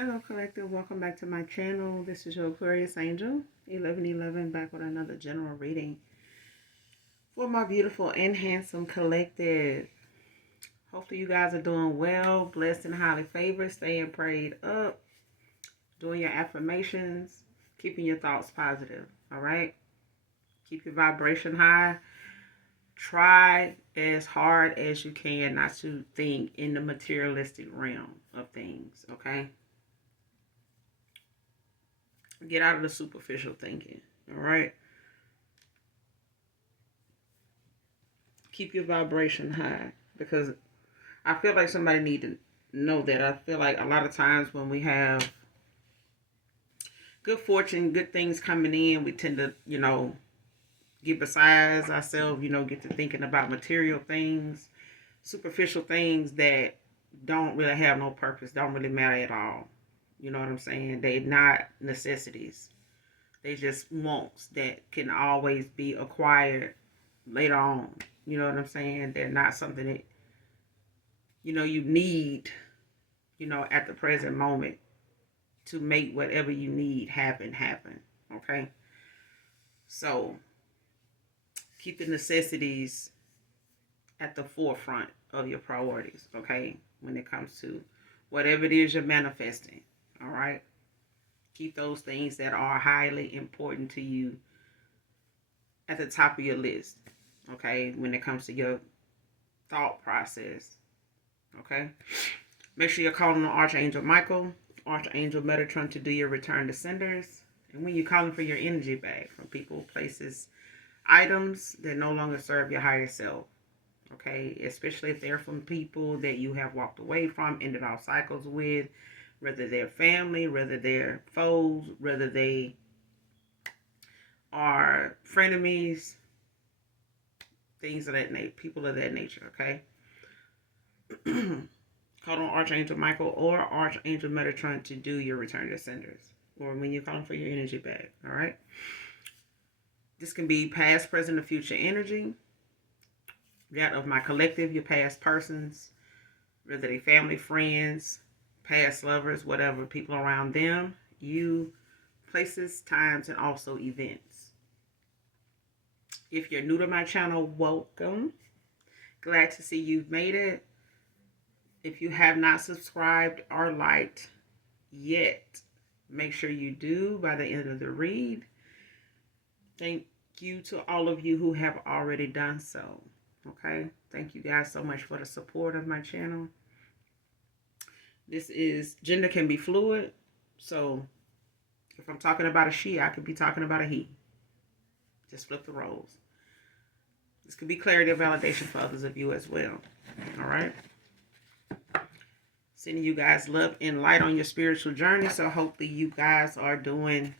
Hello, collective. Welcome back to my channel. This is your Aquarius Angel 1111, back with another general reading for my beautiful and handsome collective. Hopefully, you guys are doing well, blessed and highly favored, staying prayed up, doing your affirmations, keeping your thoughts positive. All right, keep your vibration high. Try as hard as you can not to think in the materialistic realm of things. Okay. Get out of the superficial thinking. All right. Keep your vibration high, because I feel like somebody need to know that. I feel like a lot of times when we have good fortune, good things coming in, we tend to, get besides ourselves, get to thinking about material things, superficial things that don't really have no purpose, don't really matter at all. You know what I'm saying? They're not necessities. They just wants that can always be acquired later on. You know what I'm saying? They're not something that, you need, at the present moment to make whatever you need happen. Okay? So keep the necessities at the forefront of your priorities, okay? When it comes to whatever it is you're manifesting. All right? Keep those things that are highly important to you at the top of your list. Okay? When it comes to your thought process. Okay? Make sure you're calling on Archangel Michael, Archangel Metatron to do your return to senders. And when you're calling for your energy back from people, places, items that no longer serve your higher self. Okay? Especially if they're from people that you have walked away from, ended all cycles with, whether they're family, whether they're foes, whether they are frenemies, things of that nature, people of that nature, okay? Call on Archangel Michael or Archangel Metatron to do your return to senders, or when you're calling for your energy back, all right? This can be past, present, or future energy. That of my collective, your past persons, whether they family, friends, past lovers, whatever, people around them, you, places, times, and also events. If you're new to my channel, welcome. Glad to see you've made it. If you have not subscribed or liked yet, make sure you do by the end of the read. Thank you to all of you who have already done so. Okay? Thank you guys so much for the support of my channel. This is, gender can be fluid. So if I'm talking about a she, I could be talking about a he. Just flip the roles. This could be clarity and validation for others of you as well. All right? Sending you guys love and light on your spiritual journey. So hopefully you guys are doing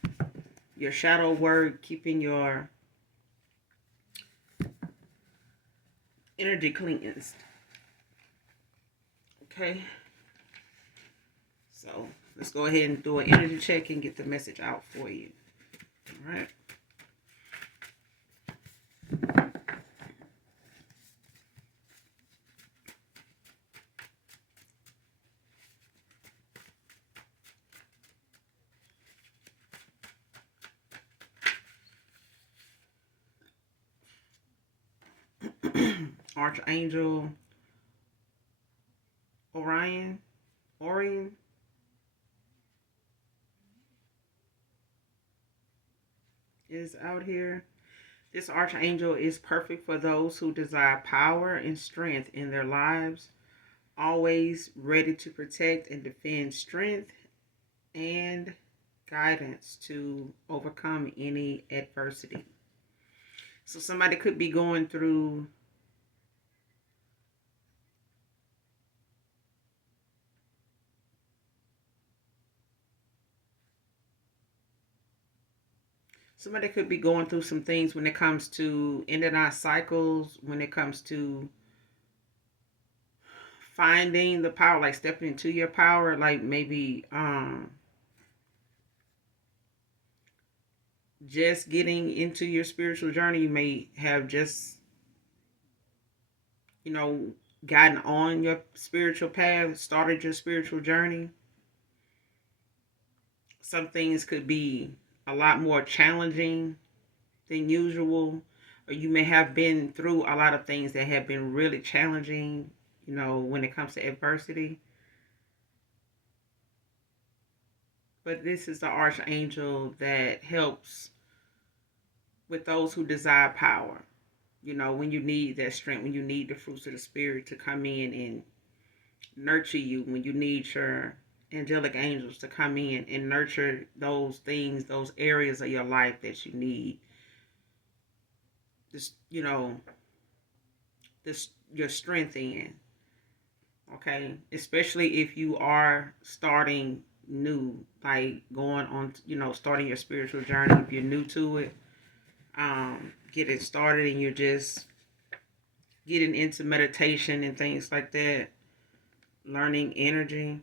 your shadow work, keeping your energy cleansed. Okay? So let's go ahead and do an energy check and get the message out for you. All right? Archangel Orion is out here. This archangel is perfect for those who desire power and strength in their lives, always ready to protect and defend, strength and guidance to overcome any adversity. So somebody could be going through some things when it comes to ending our cycles, when it comes to finding the power, like stepping into your power, like maybe just getting into your spiritual journey. You may have just, gotten on your spiritual path, started your spiritual journey. Some things could be a lot more challenging than usual, or you may have been through a lot of things that have been really challenging, when it comes to adversity. But this is the archangel that helps with those who desire power. When you need that strength, when you need the fruits of the spirit to come in and nurture you, when you need your angelic angels to come in and nurture those things, those areas of your life that you need this, this your strength in. Okay, especially if you are starting new, like going on, starting your spiritual journey. If you're new to it, get it started, and you're just getting into meditation and things like that, learning energy.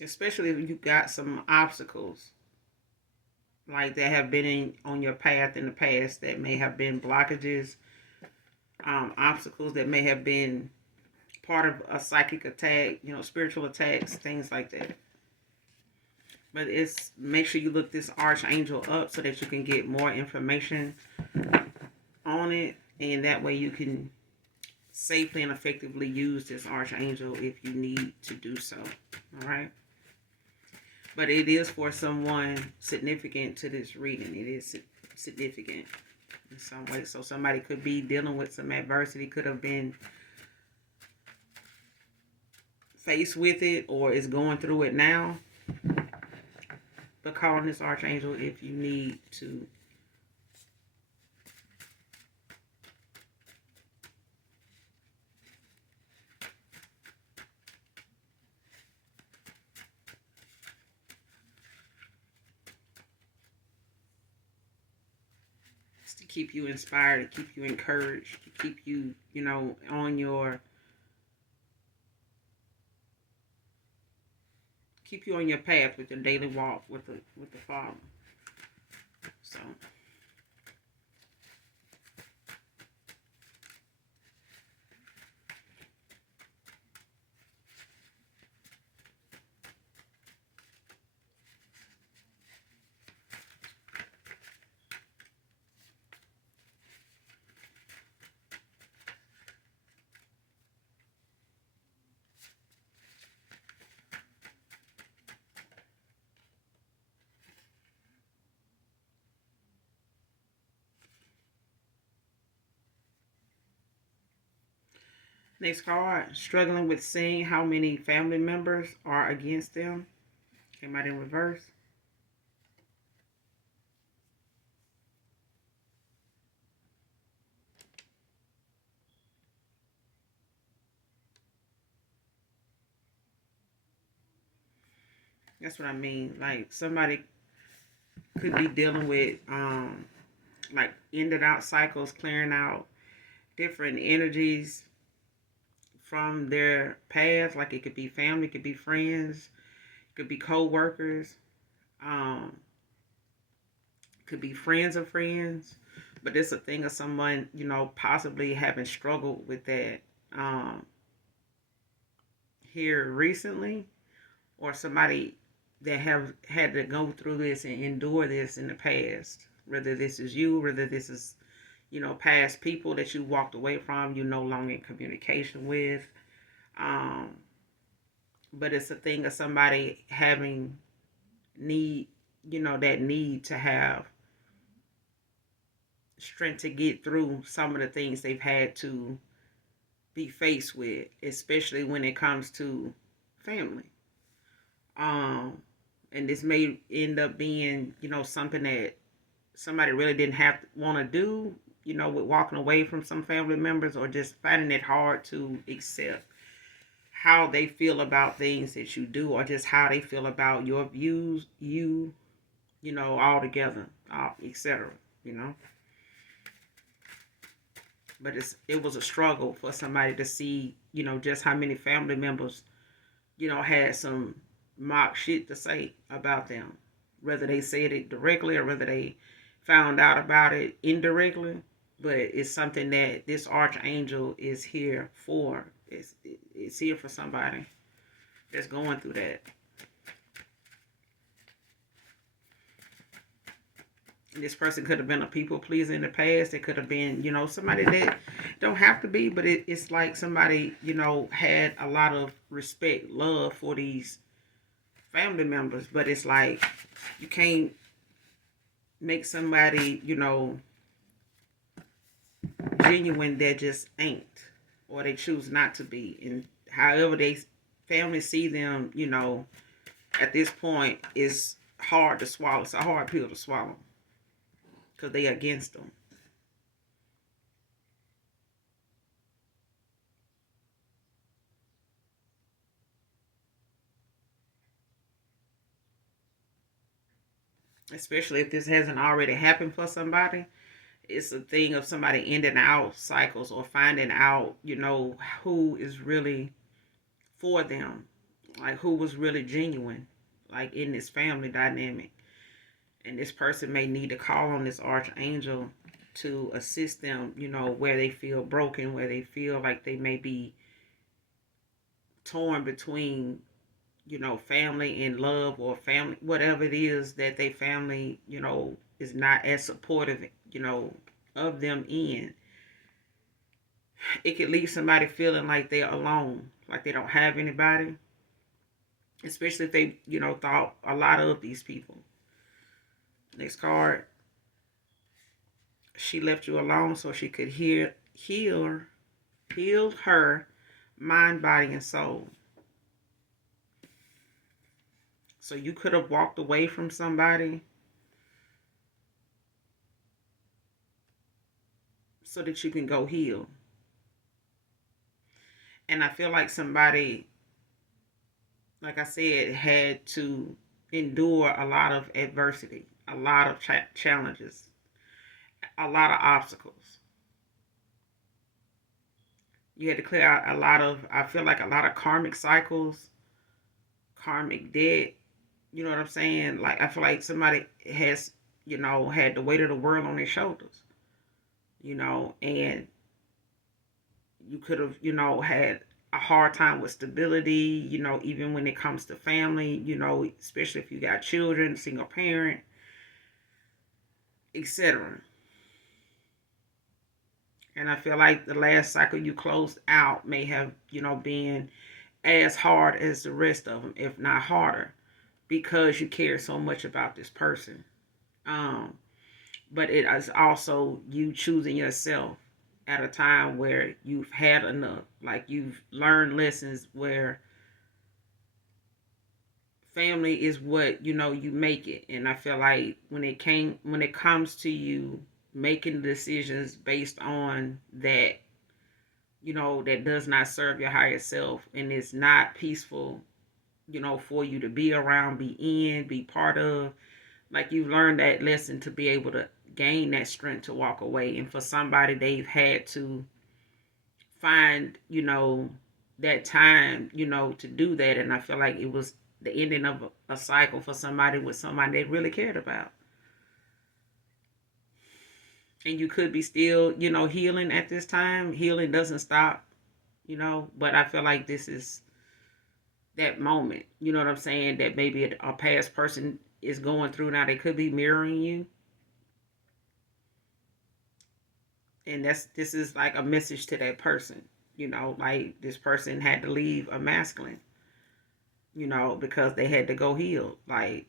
Especially if you got some obstacles like that have been on your path in the past, that may have been blockages, obstacles that may have been part of a psychic attack, spiritual attacks, things like that. But it's make sure you look this archangel up so that you can get more information on it, and that way you can safely and effectively use this archangel if you need to do so. All right. But it is for someone significant to this reading. It is significant in some way. So somebody could be dealing with some adversity, could have been faced with it, or is going through it now. But call on this archangel if you need to. To keep you inspired, to keep you encouraged, to keep you, on your path with your daily walk with the Father. So next card, struggling with seeing how many family members are against them. Came out in reverse. That's what I mean. Like somebody could be dealing with like ended out cycles, clearing out different energies from their past. Like it could be family, it could be friends, it could be co-workers, um, could be friends of friends. But it's a thing of someone, possibly having struggled with that here recently, or somebody that have had to go through this and endure this in the past. Whether this is you, whether this is, past people that you walked away from, you no longer in communication with. Um, but it's a thing of somebody having need, that need to have strength to get through some of the things they've had to be faced with, especially when it comes to family. Um, and this may end up being, something that somebody really didn't have to want to do, with walking away from some family members, or just finding it hard to accept how they feel about things that you do, or just how they feel about your views, all together, etc. You know, but it was a struggle for somebody to see, just how many family members, had some mock shit to say about them, whether they said it directly or whether they found out about it indirectly, but it's something that this archangel is here for. It's here for somebody that's going through that. This person could have been a people pleaser in the past. It could have been, somebody that don't have to be, but it's like somebody, had a lot of respect, love for these family members. But it's like you can't make somebody, genuine that just ain't, or they choose not to be. And however they family see them, at this point, is hard to swallow. It's a hard pill to swallow because they against them. Especially if this hasn't already happened for somebody. It's a thing of somebody ending out cycles or finding out, who is really for them, like who was really genuine, like in this family dynamic. And this person may need to call on this archangel to assist them, where they feel broken, where they feel like they may be torn between, family and love, or family, whatever it is that they family, is not as supportive, of them in. It could leave somebody feeling like they're alone, like they don't have anybody, especially if they, thought a lot of these people. Next card. She left you alone so she could heal her mind, body, and soul. So you could have walked away from somebody so that you can go heal. And I feel like somebody, like I said, had to endure a lot of adversity, a lot of challenges, a lot of obstacles. You had to clear out a lot of, I feel like, a lot of karmic cycles, karmic debt. You know what I'm saying? Like, I feel like somebody has, had the weight of the world on their shoulders, and you could have, had a hard time with stability, even when it comes to family, especially if you got children, single parent, etc. And I feel like the last cycle you closed out may have, been as hard as the rest of them, if not harder, because you care so much about this person. Um, but it is also you choosing yourself at a time where you've had enough, like you've learned lessons where family is what you make it. And I feel like when it comes to you making decisions based on that, that does not serve your higher self and is not peaceful, for you to be around, be part of, like you've learned that lesson to be able to gain that strength to walk away. And for somebody, they've had to find, that time, to do that. And I feel like it was the ending of a cycle for somebody with somebody they really cared about. And you could be still, healing at this time. Healing doesn't stop, but I feel like this is that moment, you know what I'm saying, that maybe a past person is going through now. They could be mirroring you. And this is like a message to that person, like this person had to leave a masculine, because they had to go heal. Like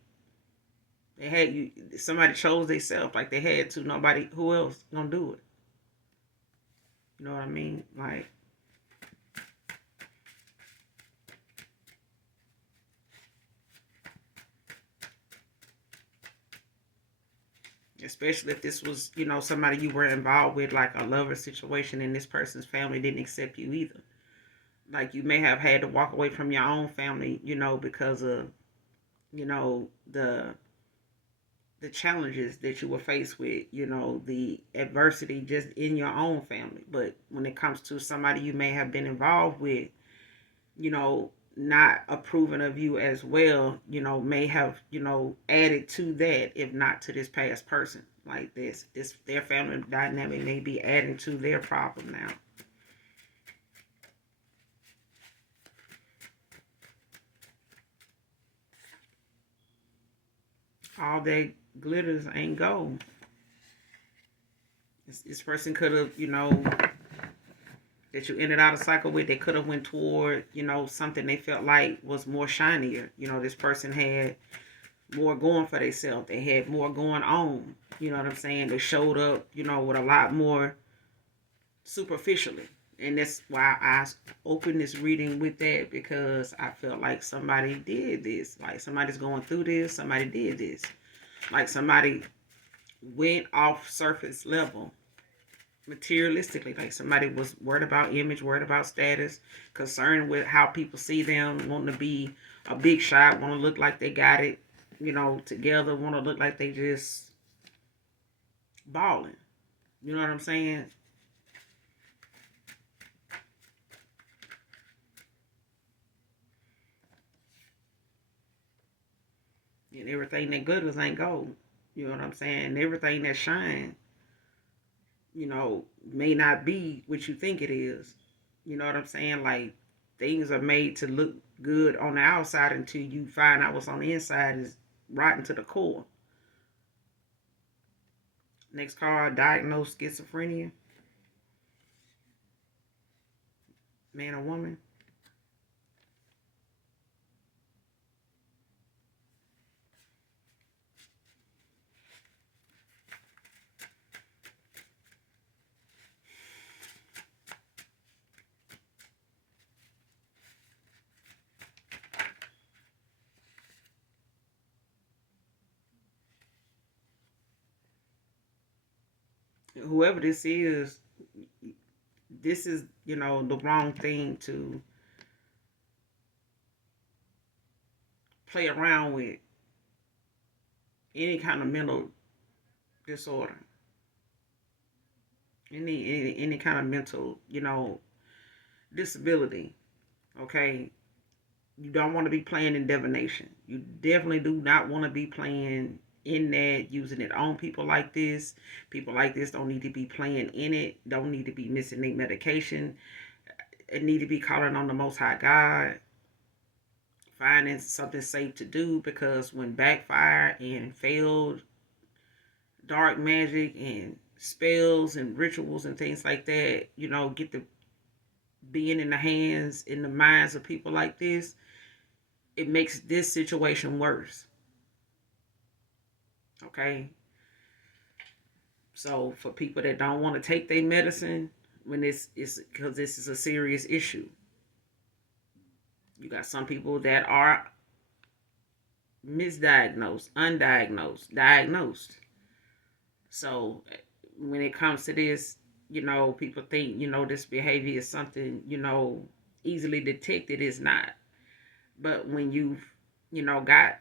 they had you, somebody chose themselves, like they had to. Nobody who else gonna do it. You know what I mean? Like, especially if this was, somebody you were involved with, like a lover situation, and this person's family didn't accept you either. Like you may have had to walk away from your own family, because of, the challenges that you were faced with, the adversity just in your own family. But when it comes to somebody you may have been involved with, you know, not approving of you as well, may have, added to that, if not to this past person. Like this their family dynamic may be adding to their problem now. All that glitters ain't gold. This person could have, that you ended out a cycle with, they could have went toward, something they felt like was more shinier. This person had more going for themselves. They had more going on. You know what I'm saying? They showed up, with a lot more superficially. And that's why I opened this reading with that, because I felt like somebody did this. Like somebody's going through this. Somebody did this. Like somebody went off surface level materialistically. Like somebody was worried about image, worried about status, concerned with how people see them, wanting to be a big shot, want to look like they got it, together, want to look like they just balling. You know what I'm saying? And everything that glitters ain't gold. You know what I'm saying? Everything that shine, may not be what you think it is. You know what I'm saying? Like things are made to look good on the outside until you find out what's on the inside is rotten to the core. Next card, diagnosed schizophrenia, man or woman. Whoever this is, the wrong thing to play around with any kind of mental disorder, any kind of mental, disability. Okay, you don't want to be playing in divination. You definitely do not want to be playing in that, using it on people like this. People like this don't need to be playing in it, don't need to be missing their medication. It need to be calling on the Most High God, finding something safe to do, because when backfire and failed dark magic and spells and rituals and things like that, get to being in the hands, in the minds of people like this, it makes this situation worse. Okay? So for people that don't want to take their medicine, when this is, because this is a serious issue. You got some people that are misdiagnosed, undiagnosed, diagnosed. So when it comes to this, people think, this behavior is something, easily detected. It's not. But when you've, got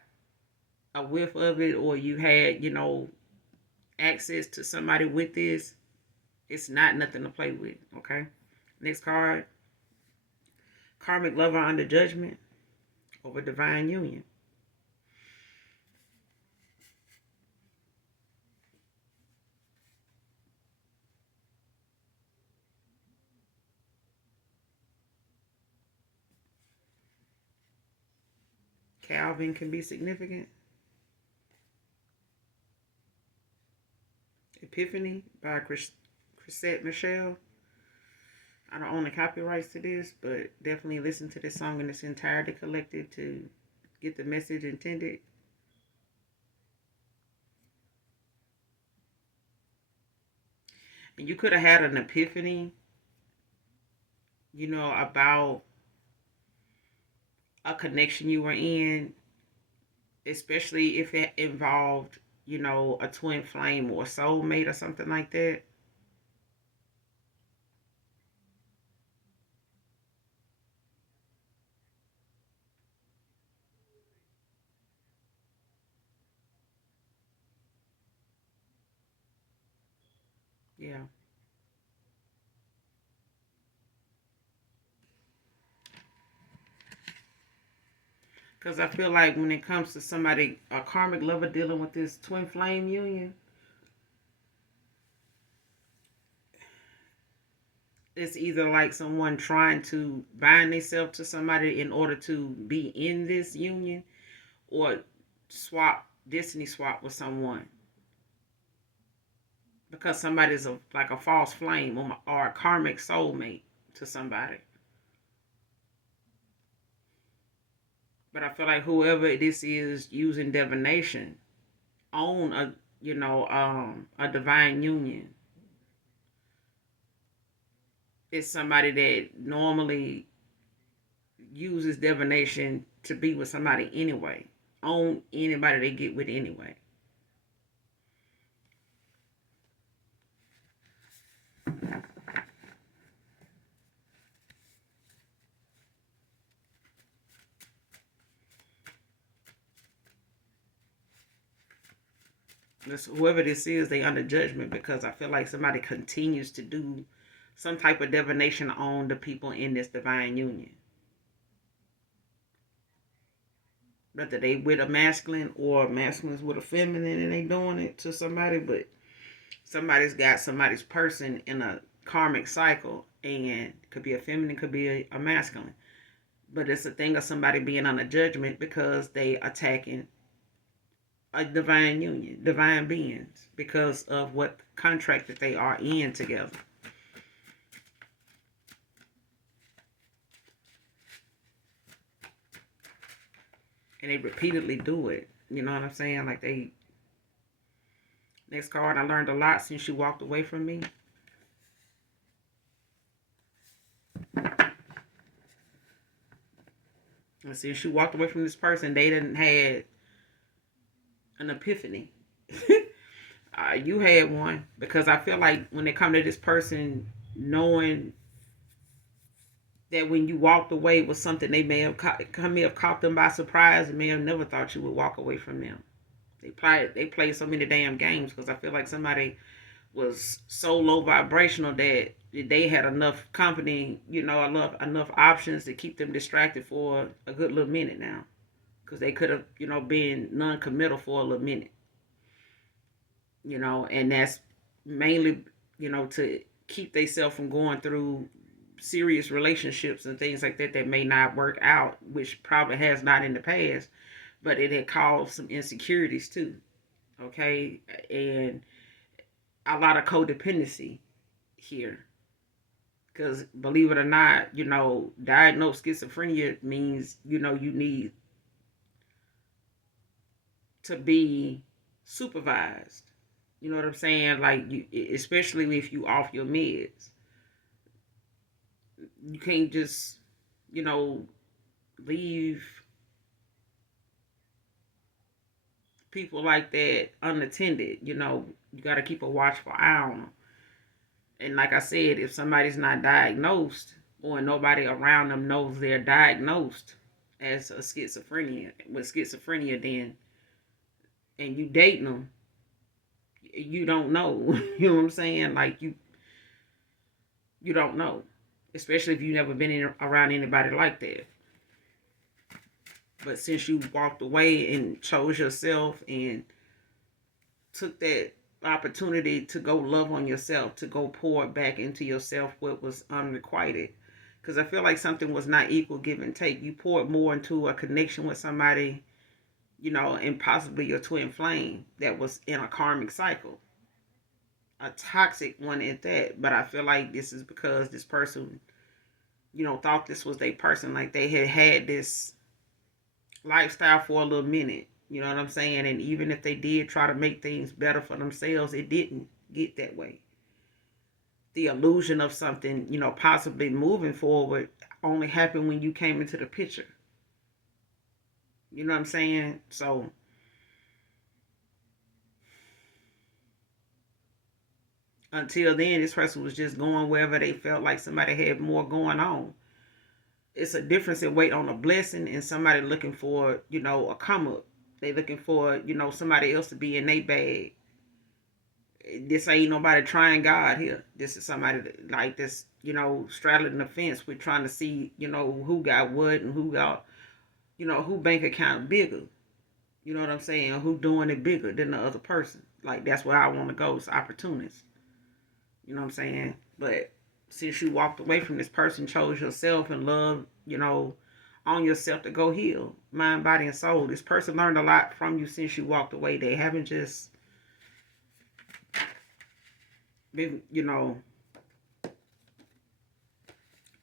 a whiff of it, or you had, access to somebody with this, it's not nothing to play with. Okay. Next card, karmic lover under judgment over divine union. Calvin can be significant. Epiphany by Chrisette Michelle. I don't own the copyrights to this, but definitely listen to this song in its entirety collected to get the message intended. And you could have had an epiphany, about a connection you were in, especially if it involved, a twin flame or a soulmate or something like that. Yeah. Because I feel like when it comes to somebody, a karmic lover dealing with this twin flame union, it's either like someone trying to bind themselves to somebody in order to be in this union, or destiny swap with someone because somebody's like a false flame or a karmic soulmate to somebody. But I feel like whoever this is using divination on a divine union is somebody that normally uses divination to be with somebody anyway, on anybody they get with anyway. Whoever this is, they under judgment because I feel like somebody continues to do some type of divination on the people in this divine union. Whether they with a masculine or masculines with a feminine and they doing it to somebody, but somebody's got somebody's person in a karmic cycle, and it could be a feminine, could be a masculine. But it's a thing of somebody being on a judgment because they attacking a divine union, divine beings, because of what contract that they are in together. And they repeatedly do it. You know what I'm saying? Like they next card, I learned a lot since you walked away from me. And since you walked away from this person, they didn't had an epiphany. You had one because I feel like when they come to this person, knowing that when you walked away was something they may have caught them by surprise and may have never thought you would walk away from them. They play so many damn games because I feel like somebody was so low vibrational that they had enough company, enough options to keep them distracted for a good little minute now, because they could have, been non-committal for a little minute, and that's mainly, to keep themselves from going through serious relationships and things like that may not work out, which probably has not in the past, but it had caused some insecurities too. Okay, and a lot of codependency here. Because believe it or not, diagnosed schizophrenia means, you need to be supervised. You know what I'm saying? Like, especially if you off your meds. You can't just, you know, leave people like that unattended. You got to keep a watchful eye on them. And like I said, if somebody's not diagnosed or nobody around them knows they're diagnosed as a schizophrenia, then, and you dating them, you don't know. You know what I'm saying? Like you don't know, especially if you never been around anybody like that. But since you walked away and chose yourself and took that opportunity to go love on yourself, to go pour back into yourself what was unrequited. Because I feel like something was not equal give and take. You poured more into a connection with somebody, and possibly your twin flame that was in a karmic cycle. A toxic one at that. But I feel like this is because this person, thought this was their person. Like they had this lifestyle for a little minute. You know what I'm saying? And even if they did try to make things better for themselves, it didn't get that way. The illusion of something, possibly moving forward only happened when you came into the picture. You know what I'm saying? So until then, this person was just going wherever they felt like somebody had more going on. It's a difference in wait on a blessing and somebody looking for, a come up. They looking for, somebody else to be in their bag. This ain't nobody trying God here. This is somebody that, like this, straddling the fence. We're trying to see, who got what and who got who bank account bigger. You know what I'm saying? Who doing it bigger than the other person. Like, that's where I want to go. It's opportunists. You know what I'm saying? But since you walked away from this person, chose yourself and love, on yourself to go heal mind, body, and soul. This person learned a lot from you since you walked away. They haven't just been,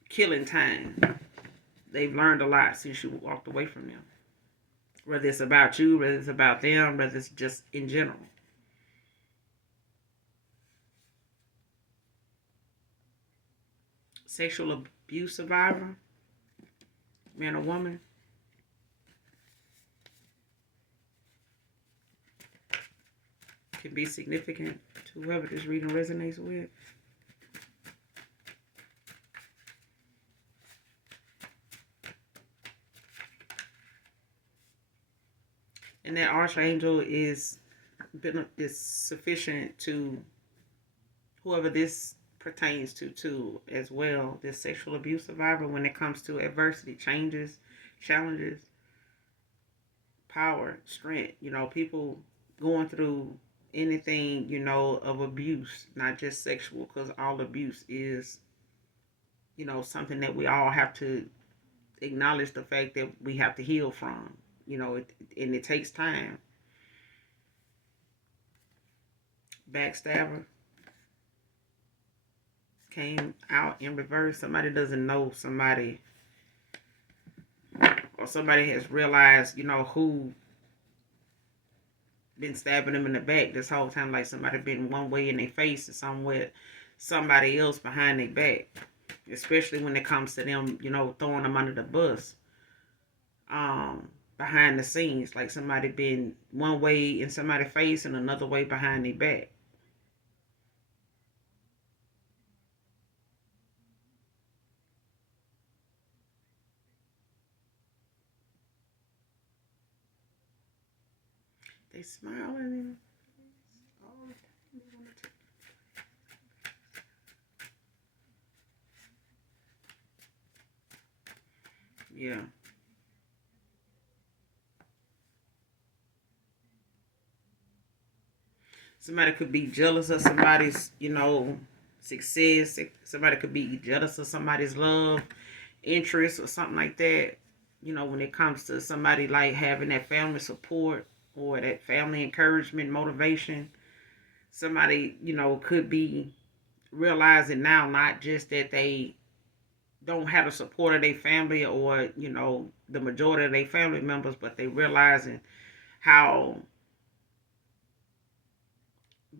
killing time. They've learned a lot since you walked away from them. Whether it's about you, whether it's about them, whether it's just in general. Sexual abuse survivor, man or woman. Can be significant to whoever this reading resonates with. And that archangel is sufficient to whoever this pertains to as well. This sexual abuse survivor, when it comes to adversity, changes, challenges, power, strength. People going through anything, of abuse, not just sexual, because all abuse is, something that we all have to acknowledge the fact that we have to heal from. And it takes time. Backstabber came out in reverse. Somebody doesn't know somebody, or somebody has realized, who been stabbing them in the back this whole time. Like somebody been one way in their face and somebody else behind their back. Especially when it comes to them, throwing them under the bus. Behind the scenes, like somebody been one way in somebody's face and another way behind their back. They smiling. Yeah. Somebody could be jealous of somebody's, success. Somebody could be jealous of somebody's love, interest, or something like that. When it comes to somebody like having that family support or that family encouragement, motivation. Somebody, could be realizing now not just that they don't have the support of their family or, the majority of their family members, but they realizing how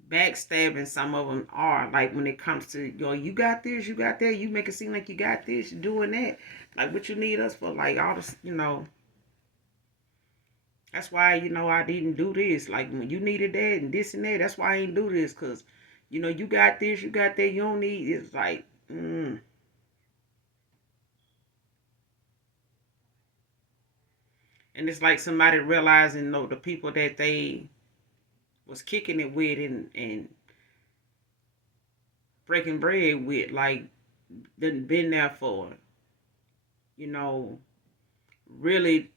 backstabbing some of them are. Like when it comes to, you got this, you got that, you make it seem like you got this, you're doing that. Like what you need us for, like all this, that's why, I didn't do this. Like when you needed that and this and that, that's why I ain't do this. Cause, you got this, you got that, you don't need, it's like, And it's like somebody realizing, the people that they was kicking it with and breaking bread with, like, didn't been there for, really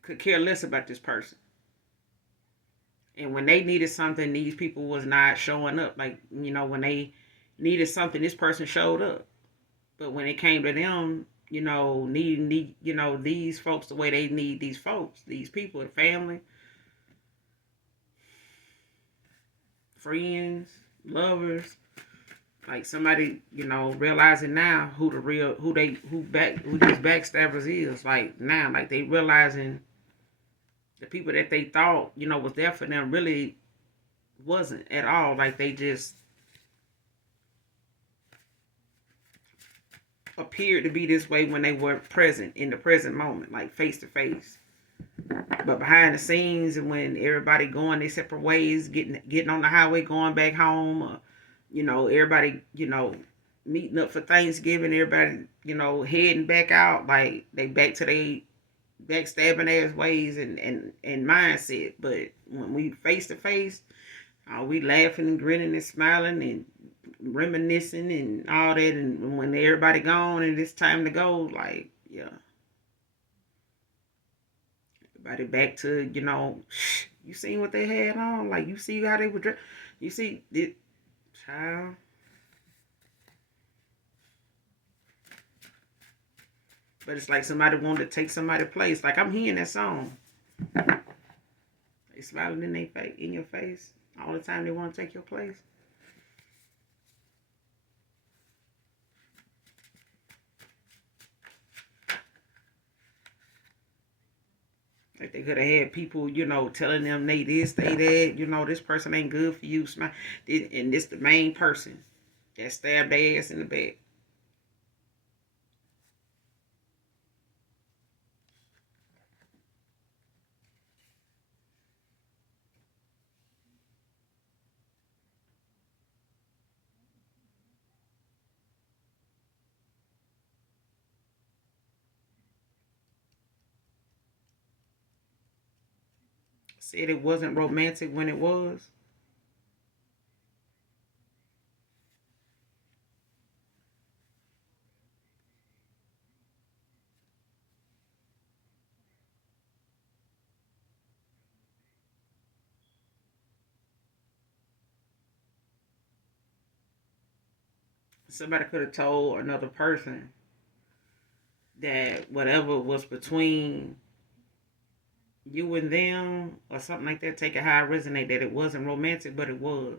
could care less about this person. And when they needed something, these people was not showing up. Like, when they needed something, this person showed up. But when it came to them, need, these folks the way they need these folks, these people, family, friends, lovers, like somebody, realizing now who the real, who these backstabbers is. Like now, like they realizing the people that they thought, was there for them really wasn't at all. Like they just appeared to be this way when they were present in the present moment, like face to face. But behind the scenes, and when everybody going their separate ways, getting on the highway, going back home, or, everybody, meeting up for Thanksgiving, everybody, heading back out, like they back to their backstabbing ass ways and mindset. But when we face to face, we laughing and grinning and smiling and reminiscing and all that. And when everybody gone and it's time to go, like, yeah. Everybody back to, you seen what they had on? Like, you see how they were dressed? You see, it, child. But it's like somebody wanted to take somebody's place. Like, I'm hearing that song. They smiling in their face, in your face all the time. They want to take your place. Like they could have had people, telling them they this, they that. This person ain't good for you. Smile, and this the main person that stabbed their ass in the back. Said it wasn't romantic when it was. Somebody could have told another person that whatever was between you and them or something like that, take it how it resonate, that it wasn't romantic, but it was.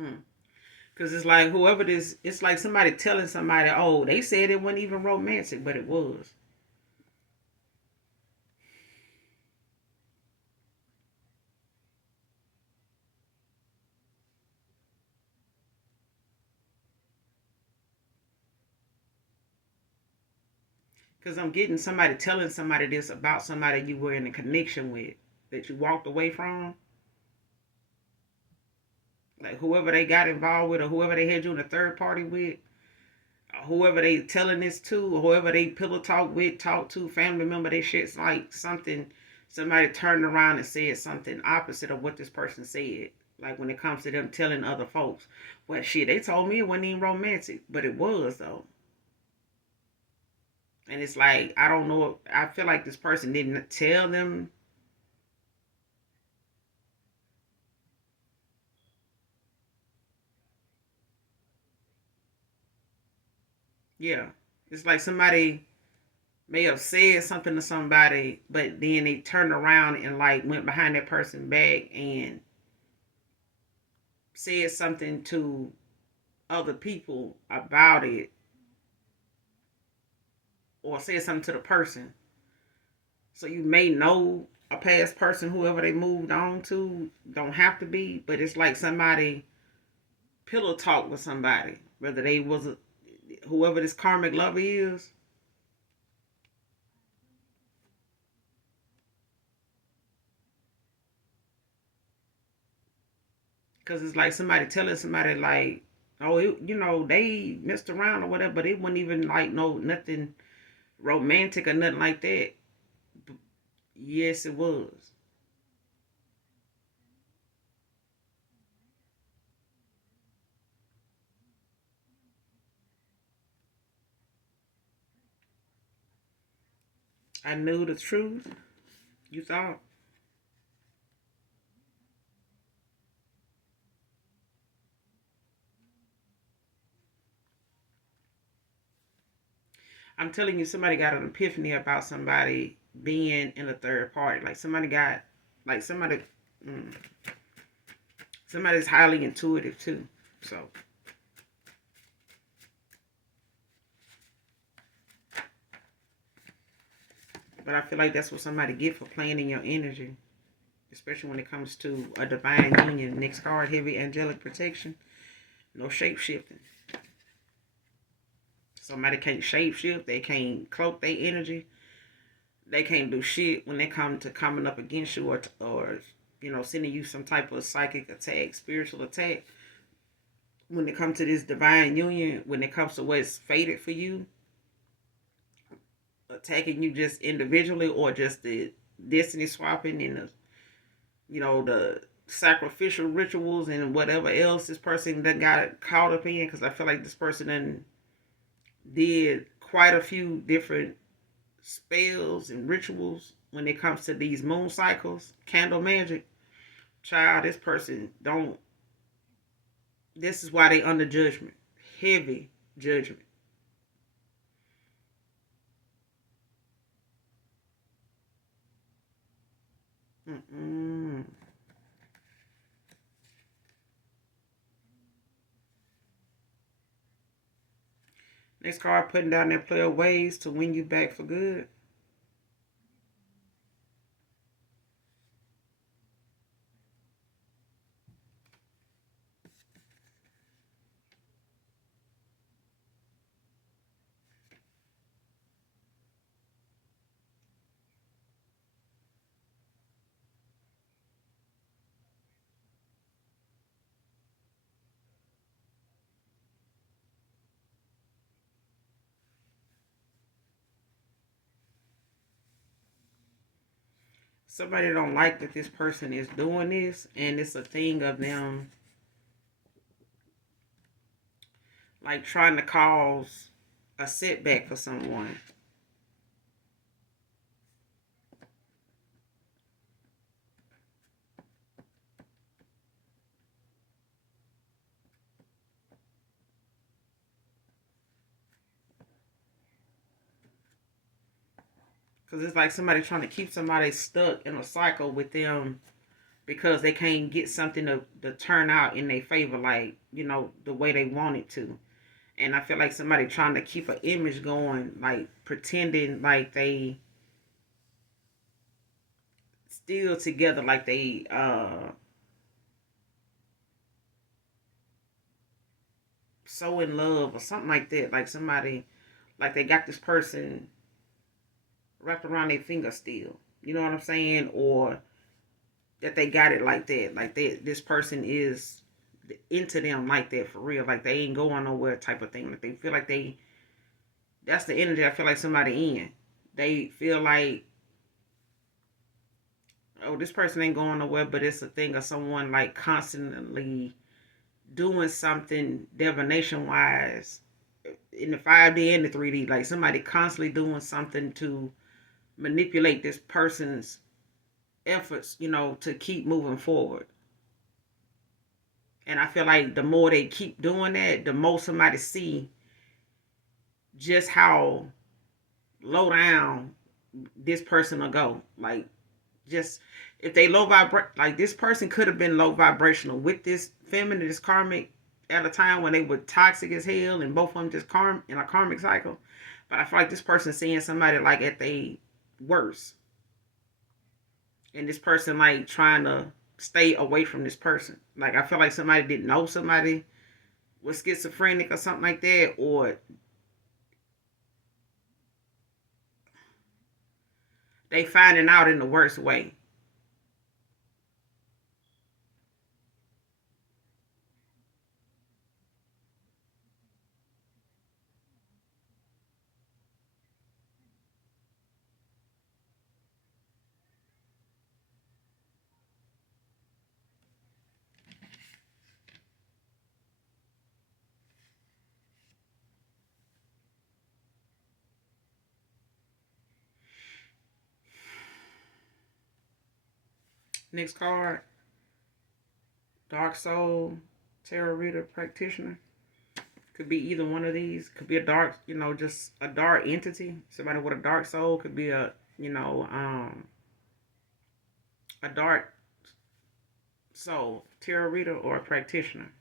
Mm. Cause it's like whoever this, it's like somebody telling somebody, oh, they said it wasn't even romantic, but it was. Cause I'm getting somebody telling somebody this about somebody you were in a connection with that you walked away from. Like whoever they got involved with, or whoever they had you in a third party with, or whoever they telling this to, or whoever they pillow talk with, talk to, family member, they shit's like something. Somebody turned around and said something opposite of what this person said. Like when it comes to them telling other folks, well, shit, they told me it wasn't even romantic, but it was though. And it's like I don't know. I feel like this person didn't tell them. Yeah, it's like somebody may have said something to somebody, but then they turned around and like went behind that person back and said something to other people about it, or said something to the person. So you may know a past person, whoever they moved on to, don't have to be, but it's like somebody pillow talk with somebody, whether they was whoever this karmic lover is. Because it's like somebody telling somebody like, oh, they messed around or whatever, but it wasn't even like no nothing romantic or nothing like that. Yes, it was. I knew the truth. You thought. I'm telling you, somebody got an epiphany about somebody being in a third party. Like somebody got, like somebody, mm, somebody's highly intuitive too. So, but I feel like that's what somebody get for playing in your energy, especially when it comes to a divine union. Next card, heavy angelic protection. No shape shifting. Somebody can't shape shift. They can't cloak their energy. They can't do shit when they come to coming up against you or sending you some type of psychic attack, spiritual attack. When it comes to this divine union, when it comes to what's fated for you, attacking you just individually or just the destiny swapping and the sacrificial rituals and whatever else this person that got caught up in, because I feel like this person then did quite a few different spells and rituals when it comes to these moon cycles, candle magic. Child, this person don't. This is why they under judgment, heavy judgment. Mm-mm. Next card, putting down that player ways to win you back for good. Somebody don't like that this person is doing this, and it's a thing of them like trying to cause a setback for someone. Because it's like somebody trying to keep somebody stuck in a cycle with them because they can't get something to turn out in their favor, like, the way they want it to. And I feel like somebody trying to keep an image going, like pretending like they still together, like they so in love or something like that. Like somebody, like they got this person wrapped around their finger still. You know what I'm saying? Or that they got it like that. Like this person is into them like that for real. Like they ain't going nowhere type of thing. Like they feel like that's the energy I feel like somebody in. They feel like, oh, this person ain't going nowhere, but it's a thing of someone like constantly doing something divination wise in the 5D and the 3D. Like somebody constantly doing something to manipulate this person's efforts, to keep moving forward. And I feel like the more they keep doing that, the more somebody see just how low down this person will go. Like, just if they low vibrate, like this person could have been low vibrational with this feminine, this karmic, at a time when they were toxic as hell, and both of them just in a karmic cycle. But I feel like this person seeing somebody like at they worst, and this person like trying to stay away from this person. Like I feel like somebody didn't know somebody was schizophrenic or something like that, or they finding out in the worst way. Next card, Dark Soul, Tarot Reader Practitioner. Could be either one of these. Could be a dark, just a dark entity. Somebody with a dark soul. Could be a dark soul, tarot reader, or a practitioner.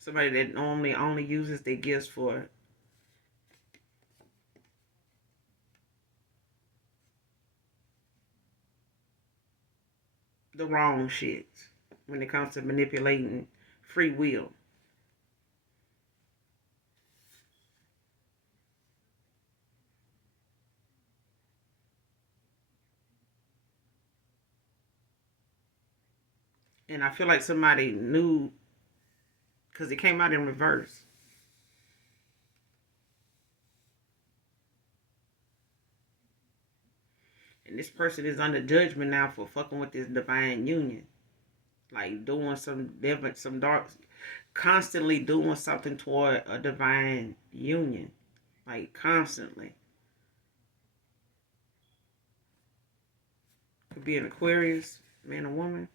Somebody that normally only uses their gifts for the wrong shit when it comes to manipulating free will. And I feel like somebody knew because it came out in reverse. And this person is under judgment now for fucking with this divine union. Like doing some different, some dark, constantly doing something toward a divine union. Like constantly. Could be an Aquarius, man or woman.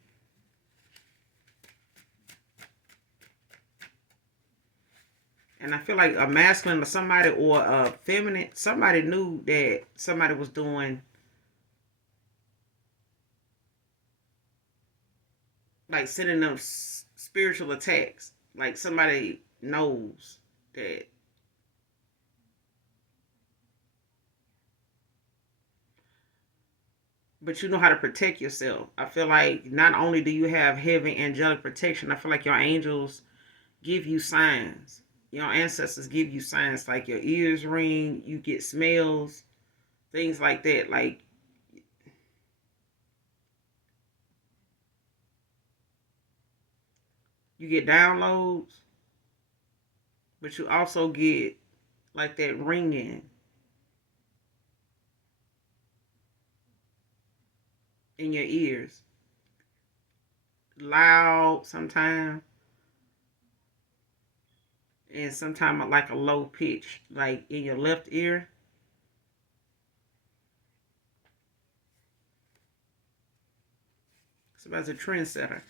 And I feel like a masculine or somebody or a feminine, somebody knew that somebody was doing like sending them spiritual attacks. Like somebody knows that. But you know how to protect yourself. I feel like not only do you have heavy angelic protection, I feel like your angels give you signs. Your ancestors give you signs like your ears ring, you get smells, things like that. Like you get downloads, but you also get like that ringing in your ears. Loud sometimes, and sometimes like a low pitch, like in your left ear. Somebody's a trendsetter.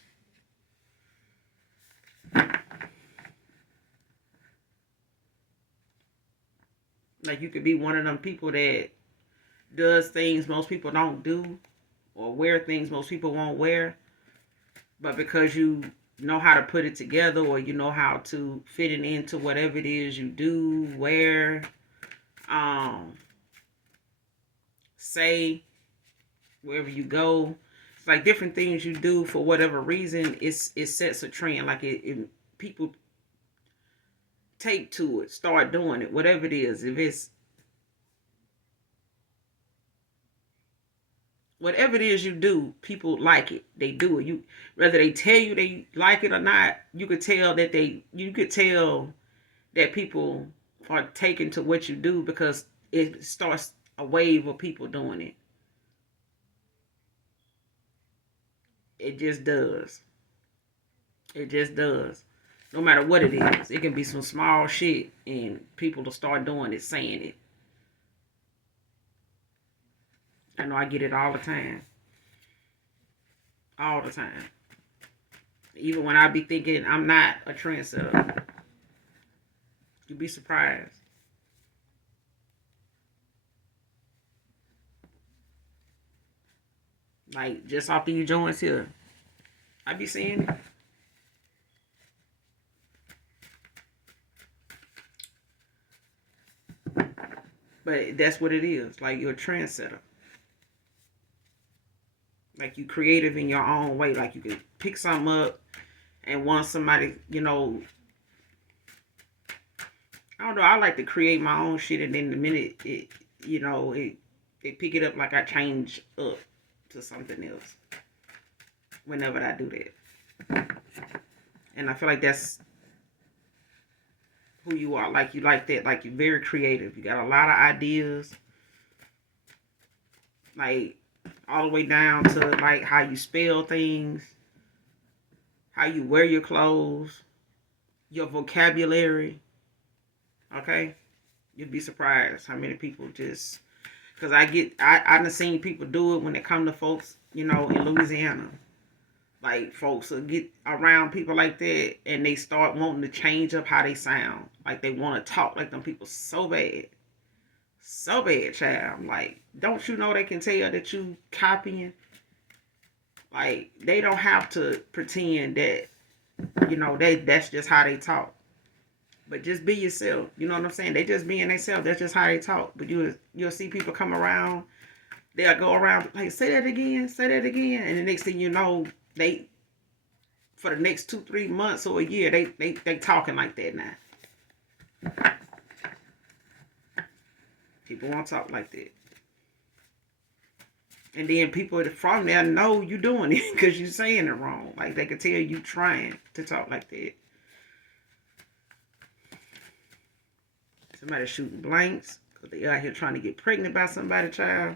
Like you could be one of them people that does things most people don't do, or wear things most people won't wear, but because you know how to put it together, or you know how to fit it into whatever it is you do, wear, um, say, wherever you go. It's like different things you do for whatever reason. It sets a trend. Like it people take to it, start doing it, whatever it is. If it's whatever it is you do, people like it. They do it. You whether they tell you they like it or not, you could tell that you could tell that people are taken to what you do because it starts a wave of people doing it. It just does. It just does. No matter what it is. It can be some small shit and people will start doing it, saying it. I know I get it all the time. All the time. Even when I be thinking I'm not a trendsetter. You'd be surprised. Like just off the joints here. I be seeing it. But that's what it is. Like you're a trendsetter. Like you creative in your own way. Like you can pick something up and want somebody, I don't know, I like to create my own shit and then the minute they pick it up like I change up to something else. Whenever I do that. And I feel like that's who you are. Like you like that. Like you're very creative. You got a lot of ideas. Like all the way down to like how you spell things, how you wear your clothes, your vocabulary. Okay? You'd be surprised how many people just because I've seen people do it when they come to folks, in Louisiana. Like folks will get around people like that and they start wanting to change up how they sound. Like they want to talk like them people so bad. So bad, child. I'm like, don't you know they can tell that you copying? Like they don't have to pretend that, that's just how they talk. But just be yourself. You know what I'm saying? They just being themselves. That's just how they talk. But you'll see people come around. They'll go around like, say that again, say that again. And the next thing you know, they for the next 2-3 months or a year, they talking like that now. People won't talk like that. And then people from there know you doing it because you saying it wrong. Like they can tell you trying to talk like that. Somebody shooting blanks because they out here trying to get pregnant by somebody, child.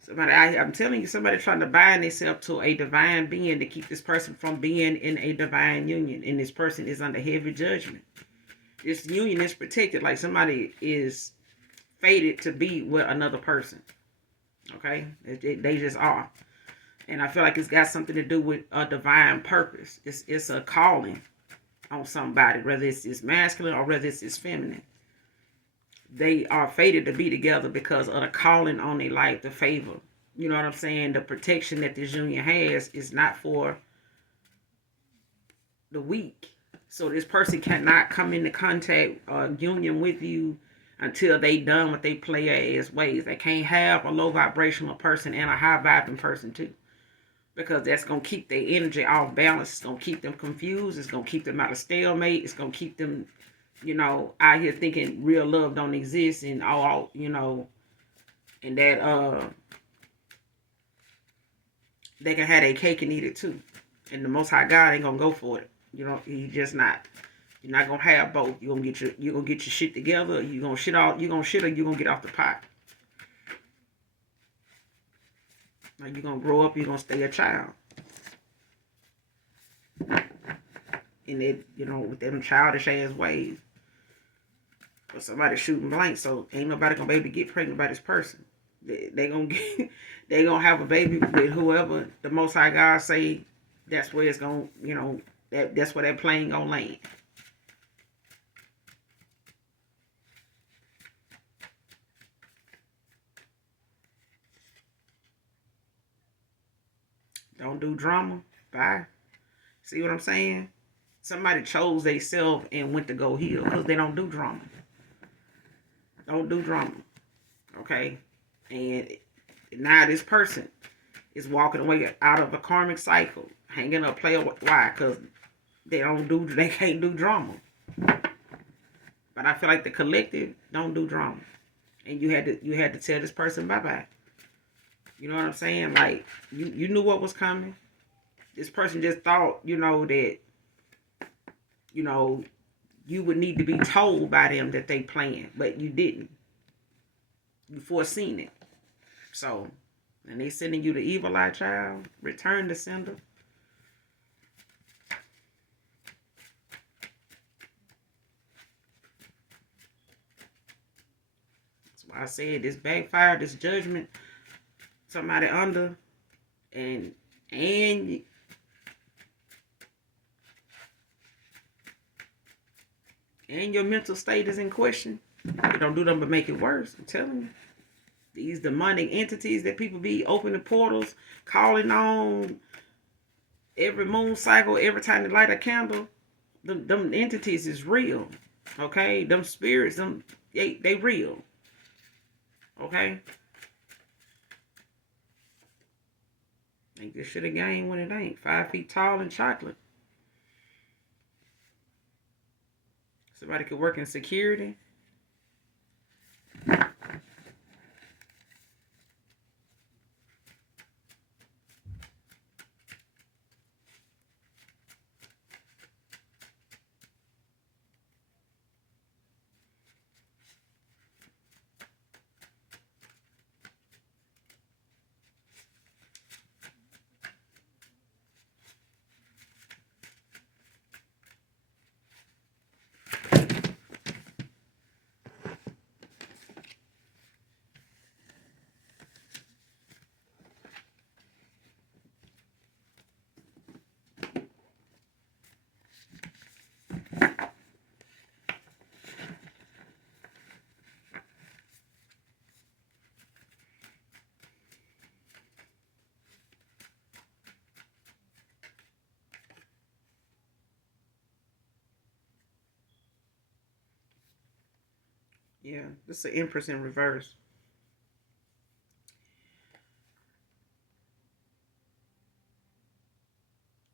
Somebody out here, I'm telling you, somebody trying to bind themselves to a divine being to keep this person from being in a divine union. And this person is under heavy judgment. This union is protected. Like somebody is fated to be with another person. Okay? They just are. And I feel like it's got something to do with a divine purpose. It's a calling on somebody, whether it's masculine or whether it's feminine. They are fated to be together because of the calling on their life, the favor. You know what I'm saying? The protection that this union has is not for the weak. So this person cannot come into contact or union with you until they done what they play as ways. They can't have a low vibrational person and a high vibing person too. Because that's going to keep their energy off balance. It's going to keep them confused. It's going to keep them out of stalemate. It's going to keep them, out here thinking real love don't exist and all, and that they can have their cake and eat it too. And the Most High God ain't going to go for it. He just not. You're not going to have both. You're going to get your shit together. You're going to shit or you're going to get off the pot. Like you're going to grow up, you're going to stay a child. And it, with them childish ass ways. But somebody shooting blanks, so ain't nobody going to be able to get pregnant by this person. They going to they going to have a baby with whoever the Most High God say that's where it's going to, that's where that plane going to land. Don't do drama. Bye. See what I'm saying? Somebody chose themselves and went to go heal because they don't do drama. Don't do drama. Okay? And now this person is walking away out of a karmic cycle, hanging up player. Why? Because they can't do drama. But I feel like the collective don't do drama. And you had to tell this person bye-bye. You know what I'm saying? Like, you knew what was coming. This person just thought, that, you would need to be told by them that they playing. But you didn't. You foreseen it. So, and they sending you the evil eye, child. Return the sender. That's why I said this backfire, this judgment, somebody under, and your mental state is in question. It don't do nothing but make it worse. I'm telling you. These demonic entities that people be opening portals, calling on every moon cycle, every time they light a candle. Them entities is real. Okay? Them spirits, they real. Okay? Think this shit a game when it ain't. 5 feet tall and chocolate. Somebody could work in security. Yeah, this is an Empress in reverse.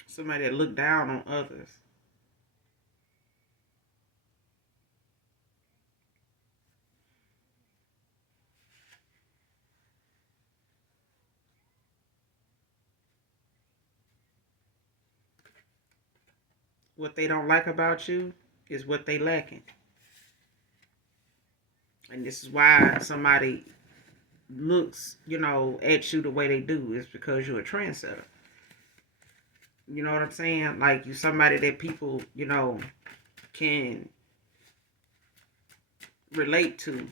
Somebody that look down on others. What they don't like about you is what they lacking. And this is why somebody looks, at you the way they do. Is because you're a trendsetter. You know what I'm saying? Like, you somebody that people, can relate to.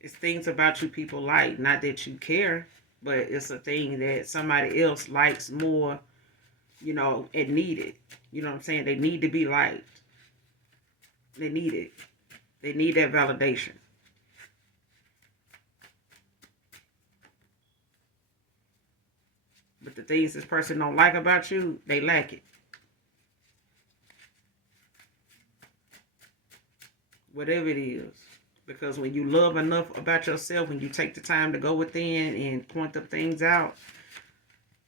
It's things about you people like, not that you care, but it's a thing that somebody else likes more, and need it. You know what I'm saying? They need to be liked. They need it. They need that validation. But the things this person don't like about you, they lack it. Whatever it is. Because when you love enough about yourself, when you take the time to go within and point the things out,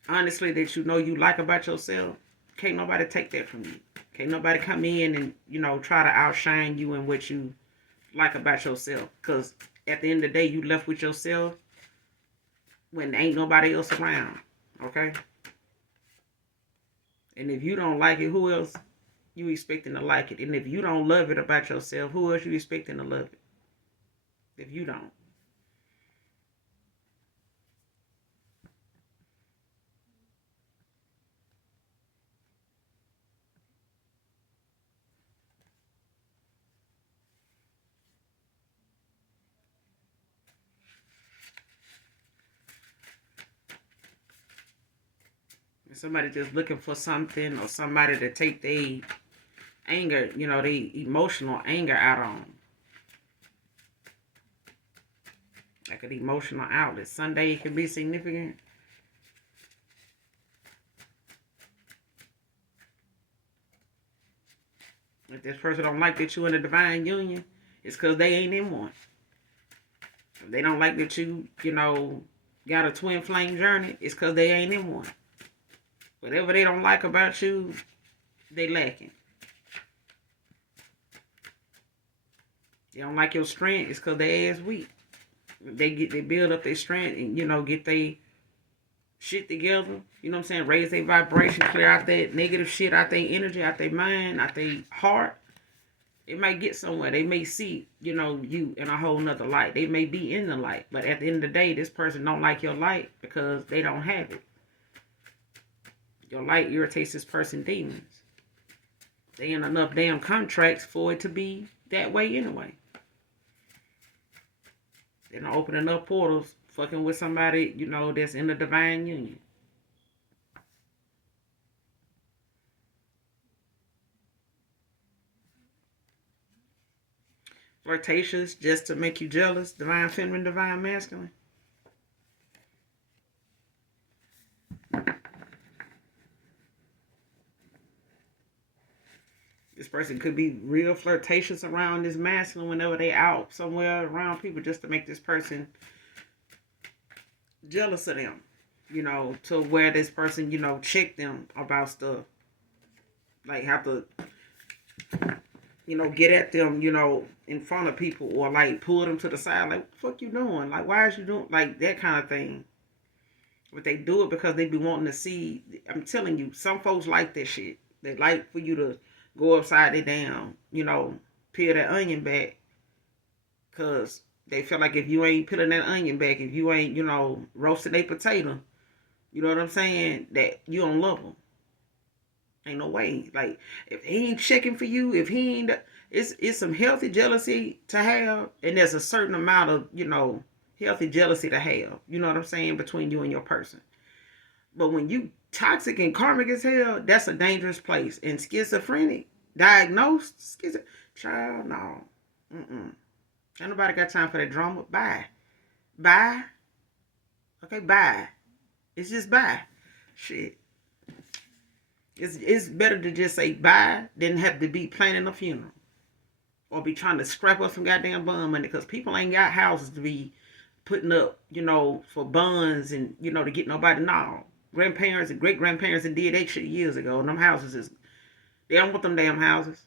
honestly, that you like about yourself, can't nobody take that from you. Can't nobody come in and, try to outshine you in what you like about yourself. Because at the end of the day, you left with yourself when ain't nobody else around. Okay? And if you don't like it, who else you expecting to like it? And if you don't love it about yourself, who else you expecting to love it? If you don't. If somebody just looking for something or somebody to take their anger, they emotional anger out on. Like an emotional outlet. Sunday can be significant. If this person don't like that you in a divine union, it's because they ain't in one. If they don't like that you, got a twin flame journey, it's because they ain't in one. Whatever they don't like about you, they lacking. They don't like your strength, it's because they ass weak. They build up their strength and, get their shit together. You know what I'm saying? Raise their vibration, clear out that negative shit out their energy, out their mind, out their heart. It might get somewhere. They may see, you in a whole nother light. They may be in the light. But at the end of the day, this person don't like your light because they don't have it. Your light irritates this person's demons. They in enough damn contracts for it to be that way anyway. They're not opening up portals, fucking with somebody, that's in the divine union. Flirtatious just to make you jealous. Divine feminine, divine masculine. This person could be real flirtatious around this masculine whenever they out somewhere around people just to make this person jealous of them. To where this person, check them about stuff. Like have to, get at them, in front of people or like pull them to the side. Like, what the fuck you doing? Like, why is you doing like that kind of thing? But they do it because they be wanting to see. I'm telling you, some folks like that shit. They like for you to go upside it down, peel that onion back. Because they feel like if you ain't peeling that onion back, if you ain't, roasting a potato, you know what I'm saying, that you don't love them. Ain't no way. Like, if he ain't checking for you, if he ain't, it's some healthy jealousy to have. And there's a certain amount of, healthy jealousy to have. You know what I'm saying? Between you and your person. But when you toxic and karmic as hell, that's a dangerous place. And schizophrenic, diagnosed child, no. Mm-mm. Ain't nobody got time for that drama. Bye. Bye. Okay, bye. It's just bye. Shit. It's better to just say bye than have to be planning a funeral. Or be trying to scrap up some goddamn bun money. Because people ain't got houses to be putting up, for buns and, to get nobody. No. Grandparents and great-grandparents that did that shit years ago. And them houses is, they don't want them damn houses.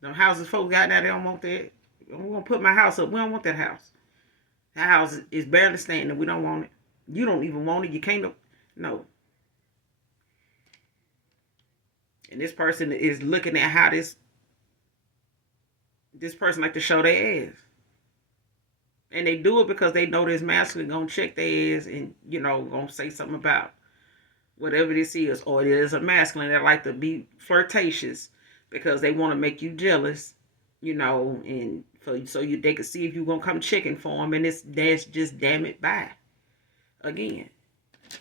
Them houses folks got now, they don't want that. I'm going to put my house up. We don't want that house. That house is barely standing. We don't want it. You don't even want it. You can't. No. And this person is looking at how this person like to show their ass. And they do it because they know this masculine gonna check their ass and, gonna say something about whatever this is. Or it is a masculine that like to be flirtatious because they want to make you jealous, and they can see if you gonna come checking for them, and that's just damn it bye. Again.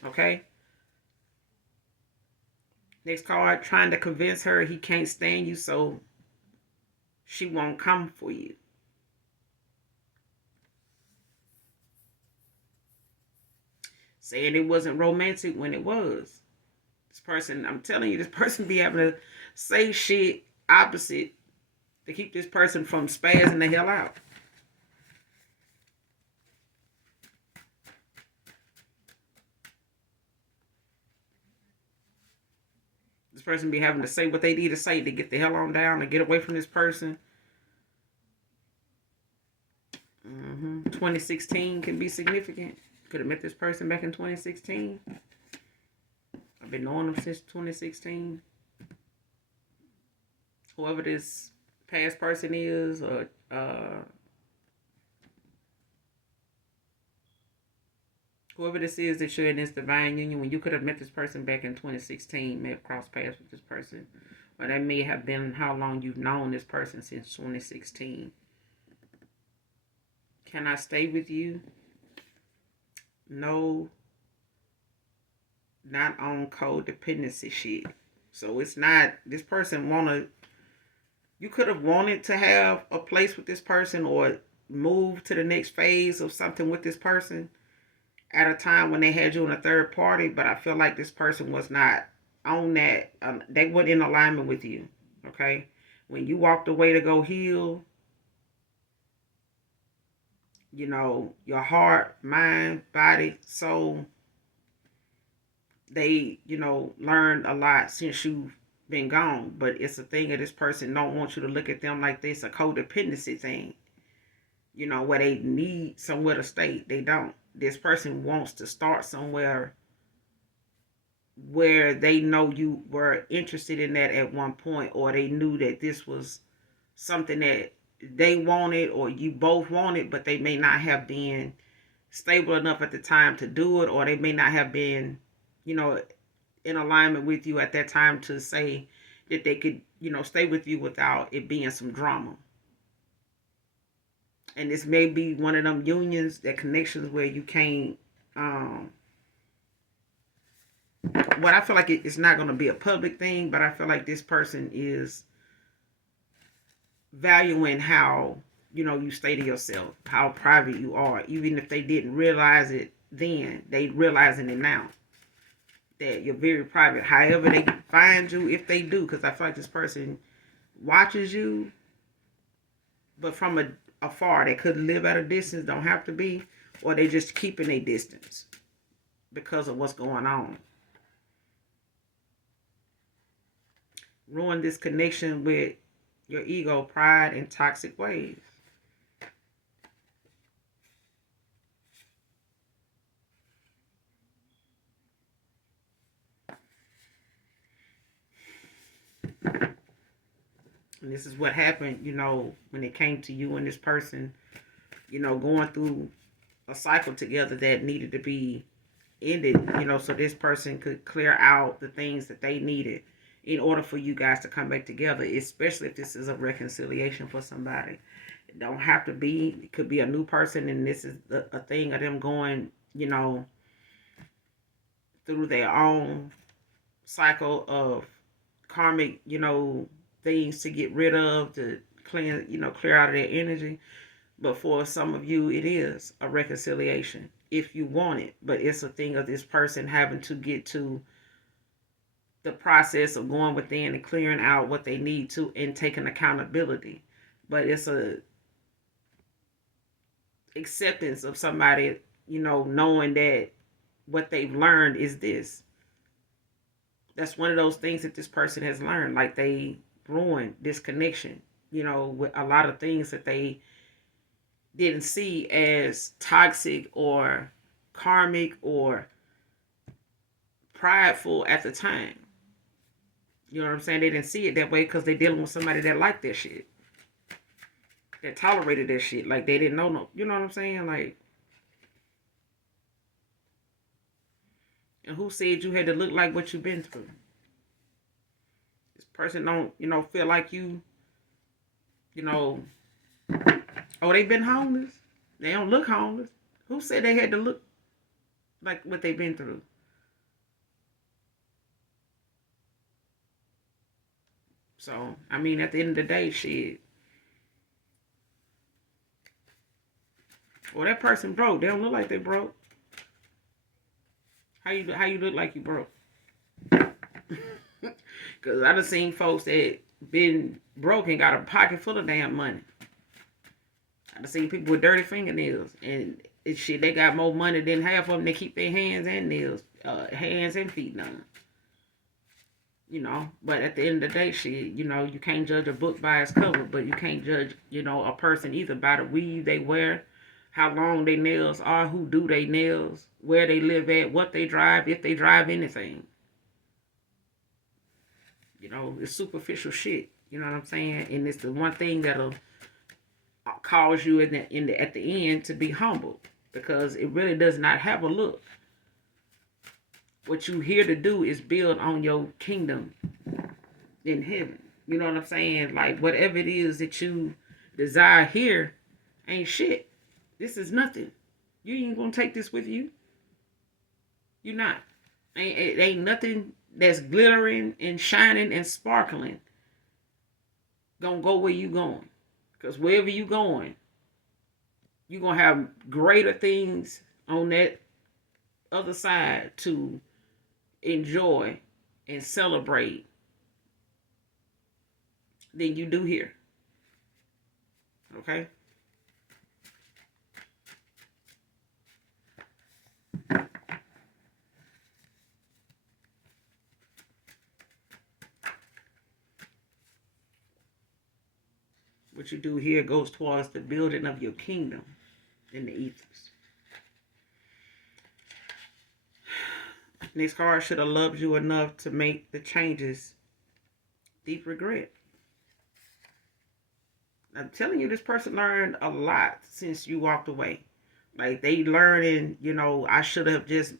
Okay? Next card, trying to convince her he can't stand you, so she won't come for you. Saying it wasn't romantic when it was. This person, I'm telling you, this person be having to say shit opposite to keep this person from spazzing the hell out. This person be having to say what they need to say to get the hell on down, to get away from this person. 2016 can be significant. Could have met this person back in 2016. I've been knowing them since 2016. Whoever this past person is, or whoever this is that you're in this divine union, when you could have met this person back in 2016, may have crossed paths with this person. Or that may have been how long you've known this person since 2016. Can I stay with you? No, not on codependency shit. So it's not, this person you could have wanted to have a place with this person or move to the next phase of something with this person at a time when they had you in a third party, but I feel like this person was not on that. They weren't in alignment with you. Okay? When you walked away to go heal, your heart, mind, body, soul, they, learned a lot since you've been gone. But it's a thing that this person don't want you to look at them like this, a codependency thing. Where they need somewhere to stay. They don't. This person wants to start somewhere where they know you were interested in that at one point, or they knew that this was something that they wanted or you both wanted, but they may not have been stable enough at the time to do it, or they may not have been, in alignment with you at that time to say that they could, stay with you without it being some drama. And this may be one of them unions, that connections where you can't, what I feel like it's not going to be a public thing, but I feel like this person is valuing how, you stay to yourself, how private you are. Even if they didn't realize it then, they realizing it now. That you're very private. However they find you, if they do, because I feel like this person watches you, but from afar. They could live at a distance, don't have to be, or they just keeping a distance because of what's going on. Ruin this connection with your ego, pride, and toxic ways. And this is what happened, when it came to you and this person, going through a cycle together that needed to be ended, so this person could clear out the things that they needed in order for you guys to come back together, especially if this is a reconciliation for somebody. It don't have to be, it could be a new person, and this is a thing of them going, through their own cycle of karmic, things to get rid of, to clear out of their energy. But for some of you, it is a reconciliation if you want it. But it's a thing of this person having to get to the process of going within and clearing out what they need to and taking accountability. But it's a acceptance of somebody, knowing that what they've learned is this. That's one of those things that this person has learned. Like, they ruined this connection, with a lot of things that they didn't see as toxic or karmic or prideful at the time. You know what I'm saying? They didn't see it that way because they dealing with somebody that liked that shit, that tolerated that shit. Like they didn't know no. You know what I'm saying? Like, and who said you had to look like what you've been through? This person don't, feel like you know, oh, they been homeless. They don't look homeless. Who said they had to look like what they've been through? So, I mean, at the end of the day, shit. Well, that person broke. They don't look like they broke. How you look like you broke? Because I done seen folks that been broke and got a pocket full of damn money. I done seen people with dirty fingernails and shit. They got more money than half of them. They keep their hands and nails, hands and feet done. But at the end of the day, shit, you can't judge a book by its cover, but you can't judge, a person either by the weave they wear, how long their nails are, who do they nails, where they live at, what they drive, if they drive anything. It's superficial shit. You know what I'm saying? And it's the one thing that'll cause you at the end to be humble, because it really does not have a look. What you here to do is build on your kingdom in heaven. You know what I'm saying? Like whatever it is that you desire here ain't shit. This is nothing. You ain't gonna take this with you. You're not. Ain't nothing that's glittering and shining and sparkling gonna go where you going. Because wherever you going, you're gonna have greater things on that other side to enjoy and celebrate than you do here. Okay? What you do here goes towards the building of your kingdom in the ethers. Next card, should have loved you enough to make the changes. Deep regret. I'm telling you, this person learned a lot since you walked away. Like they learning, I should have just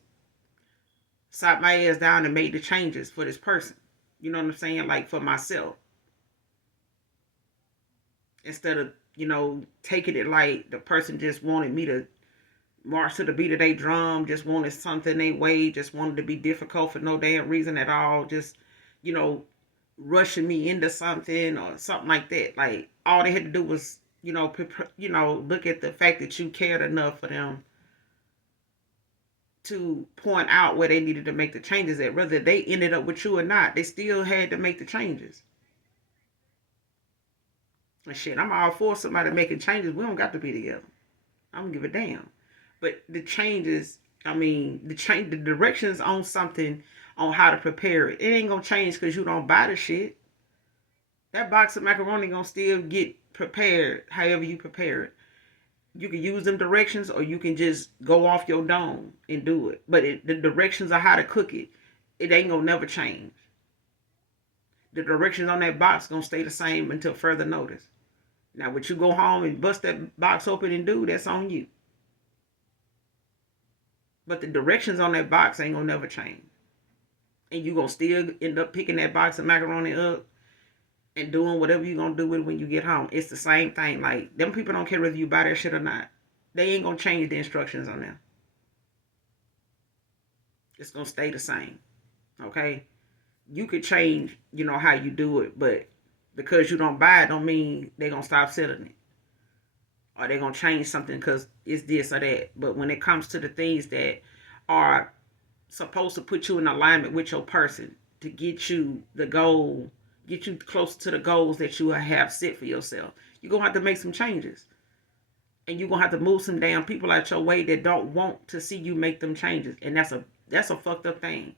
sat my ass down and made the changes for this person. You know what I'm saying? Like for myself. Instead of, taking it like the person just wanted me to march to the beat of their drum, just wanted something they way, just wanted to be difficult for no damn reason at all, just, rushing me into something or something like that. Like all they had to do was, look at the fact that you cared enough for them to point out where they needed to make the changes at. Whether they ended up with you or not, they still had to make the changes. And shit, I'm all for somebody making changes. We don't got to be together. I don't give a damn. But the changes, the directions on something, on how to prepare it, it ain't gonna change because you don't buy the shit. That box of macaroni gonna still get prepared however you prepare it. You can use them directions or you can just go off your dome and do it. But the directions on how to cook it, it ain't gonna never change. The directions on that box gonna stay the same until further notice. Now, what you go home and bust that box open and do, that's on you. But the directions on that box ain't gonna never change. And you gonna still end up picking that box of macaroni up and doing whatever you gonna do with it when you get home. It's the same thing. Like, them people don't care whether you buy that shit or not. They ain't gonna change the instructions on there. It's gonna stay the same. Okay? You could change, how you do it, but because you don't buy it don't mean they're gonna stop selling it. Or they're gonna change something because it's this or that. But when it comes to the things that are supposed to put you in alignment with your person to get you the goal, get you close to the goals that you have set for yourself, you're gonna have to make some changes. And you're gonna have to move some damn people out your way that don't want to see you make them changes. And that's a fucked up thing.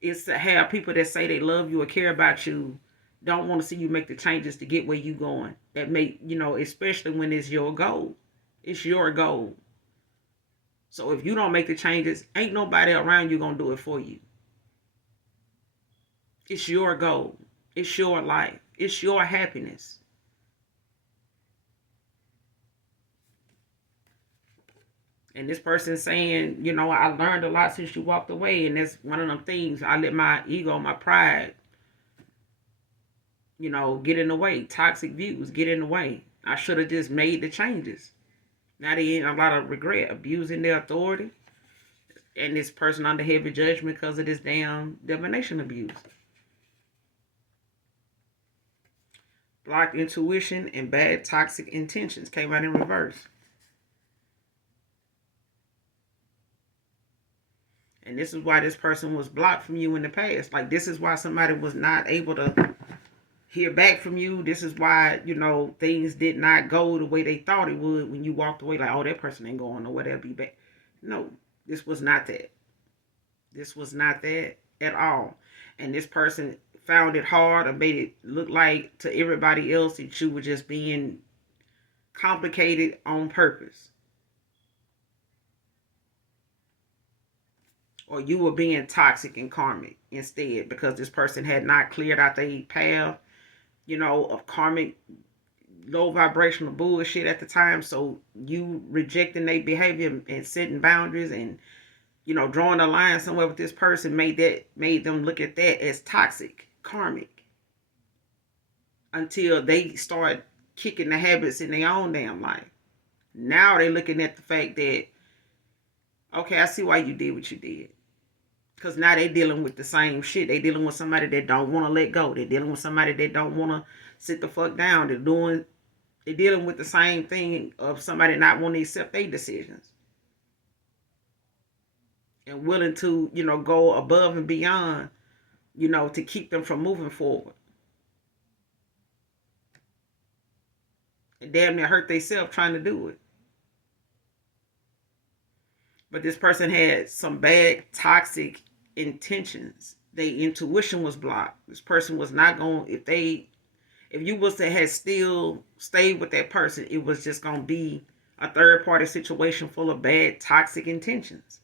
It's to have people that say they love you or care about you don't want to see you make the changes to get where you going. That make, especially when it's your goal. It's your goal. So if you don't make the changes, ain't nobody around you gonna do it for you. It's your goal. It's your life. It's your happiness. And this person saying, I learned a lot since you walked away. And that's one of them things. I let my ego, my pride, get in the way. Toxic views get in the way. I should have just made the changes. Now they in a lot of regret, abusing their authority. And this person under heavy judgment because of this damn divination abuse. Blocked intuition and bad toxic intentions came out in reverse. And this is why this person was blocked from you in the past. Like, this is why somebody was not able to hear back from you. This is why, things did not go the way they thought it would when you walked away. Like, oh, that person ain't going nowhere. They'll be back. No, this was not that. This was not that at all. And this person found it hard or made it look like to everybody else that you were just being complicated on purpose. Or you were being toxic and karmic instead because this person had not cleared out their path, of karmic low vibrational bullshit at the time. So you rejecting their behavior and setting boundaries and, drawing a line somewhere with this person made them look at that as toxic, karmic. Until they start kicking the habits in their own damn life. Now they're looking at the fact that, okay, I see why you did what you did. Because now they're dealing with the same shit. They're dealing with somebody that don't want to let go. They're dealing with somebody that don't want to sit the fuck down. They're dealing with the same thing of somebody not wanting to accept their decisions. And willing to, go above and beyond, to keep them from moving forward. And damn near hurt themselves trying to do it. But this person had some bad toxic intentions. Their intuition was blocked. This person was not going, if you was to have still stayed with that person, it was just going to be a third party situation full of bad toxic intentions.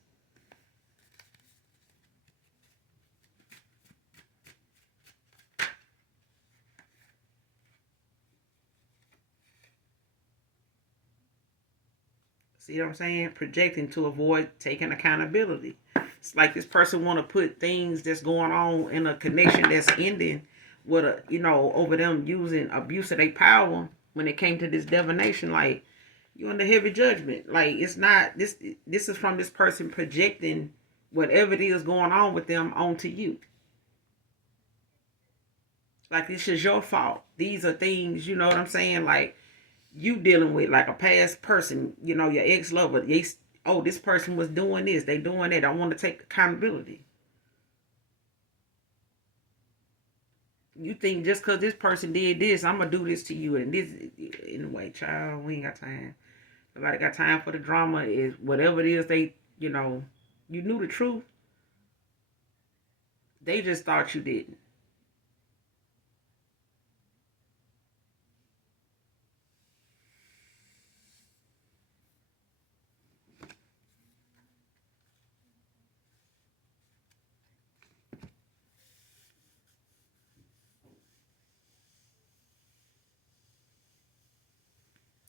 See what I'm saying? Projecting to avoid taking accountability. It's like this person want to put things that's going on in a connection that's ending with over them using abuse of their power when it came to this divination. Like, you under heavy judgment. Like, it's not this. This is from this person projecting whatever it is going on with them onto you. Like, this is your fault. These are things, you know what I'm saying? Like, you dealing with like a past person, your ex-lover. This person was doing this. They doing that. I want to take accountability. You think just because this person did this, I'm going to do this to you. And this, anyway, child, we ain't got time. Nobody got time for the drama. Is whatever it is they, you knew the truth. They just thought you didn't.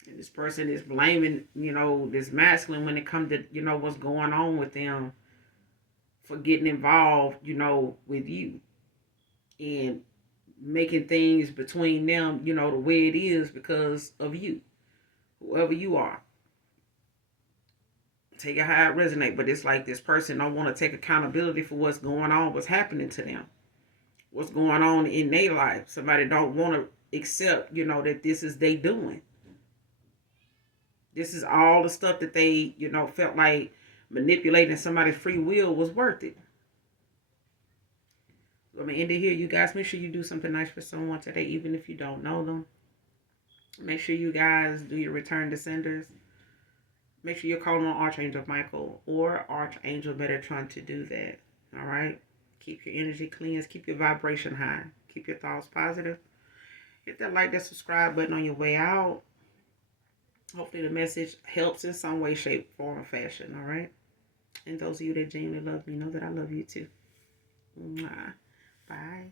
And this person is blaming, this masculine when it comes to, what's going on with them for getting involved, with you. And making things between them, the way it is because of you. Whoever you are. Take it how it resonate. But it's like this person don't want to take accountability for what's going on, what's happening to them. What's going on in their life. Somebody don't want to accept, that this is they doing. This is all the stuff that they, felt like manipulating somebody's free will was worth it. So I'm going to end it here. You guys, make sure you do something nice for someone today, even if you don't know them. Make sure you guys do your return to senders. Make sure you're calling on Archangel Michael or Archangel Metatron to do that. All right? Keep your energy cleansed. Keep your vibration high. Keep your thoughts positive. Hit that like, that subscribe button on your way out. Hopefully the message helps in some way, shape, form, or fashion. All right? And those of you that genuinely love me know that I love you too. Mwah. Bye.